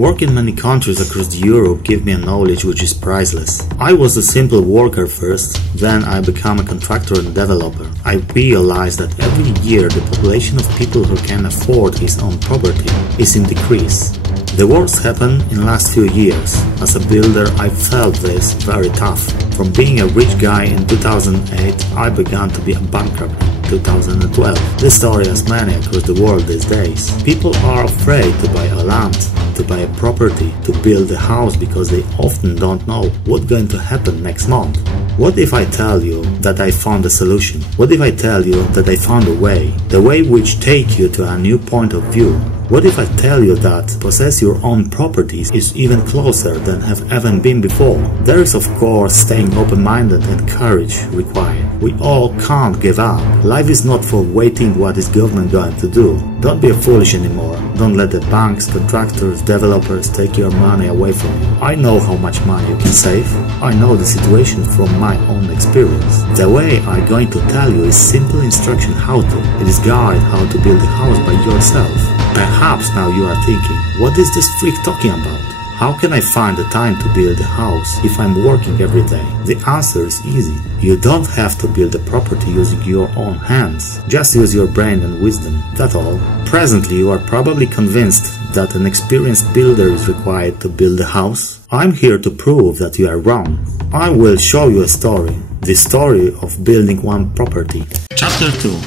Work in many countries across Europe gave me a knowledge which is priceless. I was a simple worker first, then I became a contractor and developer. I realized that every year the population of people who can afford his own property is in decrease. The worst happened in the last few years. As a builder, I felt this very tough. From being a rich guy in 2008, I began to be a bankrupt in 2012. This story has many across the world these days. People are afraid to buy a land, to buy a property, to build a house because they often don't know what's going to happen next month. What if I tell you that I found a solution? What if I tell you that I found a way? The way which takes you to a new point of view. What if I tell you that possess your own properties is even closer than have ever been before? There is of course staying open-minded and courage required. We all can't give up. Life is not for waiting what is government going to do. Don't be foolish anymore. Don't let the banks, contractors, developers take your money away from you. I know how much money you can save. I know the situation from my own experience. The way I'm going to tell you is simple instruction how to. It is guide how to build a house by yourself. Perhaps now you are thinking, what is this freak talking about? How can I find the time to build a house if I'm working every day? The answer is easy. You don't have to build a property using your own hands. Just use your brain and wisdom, that's all. Presently you are probably convinced that an experienced builder is required to build a house. I'm here to prove that you are wrong. I will show you a story. The story of building one property. Chapter 2.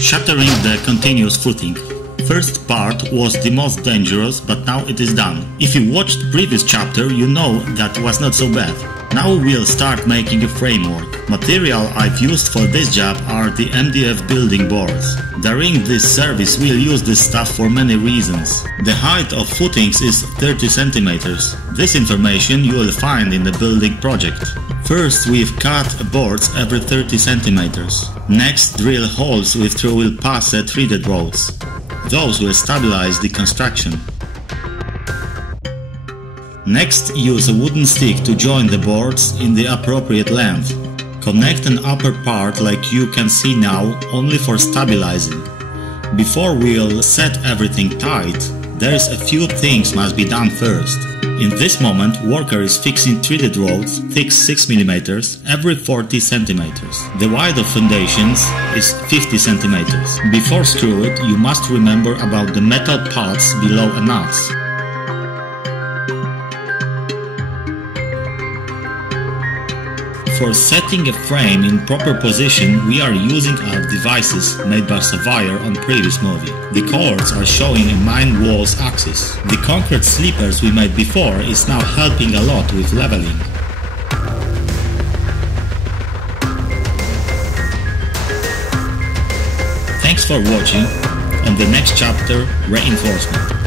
Shuttering the continuous footing. First part was the most dangerous, but now it is done. If you watched the previous chapter, you know that was not so bad. Now we'll start making a framework. Material I've used for this job are the MDF building boards. During this service we'll use this stuff for many reasons. The height of footings is 30 centimeters. This information you will find in the building project. First we've cut boards every 30 centimeters. Next drill holes with through will pass at threaded rods. Those will stabilize the construction. Next, use a wooden stick to join the boards in the appropriate length. Connect an upper part like you can see now, only for stabilizing. Before we'll set everything tight, there's a few things must be done first. In this moment, worker is fixing threaded rods, thick 6 mm, every 40 cm. The width of foundations is 50 cm. Before screw it, you must remember about the metal parts below a nuts. For setting a frame in proper position, we are using our devices made by Surveyor on previous movie. The cords are showing a main wall's axis. The concrete sleepers we made before is now helping a lot with leveling. Thanks for watching. On the next chapter, reinforcement.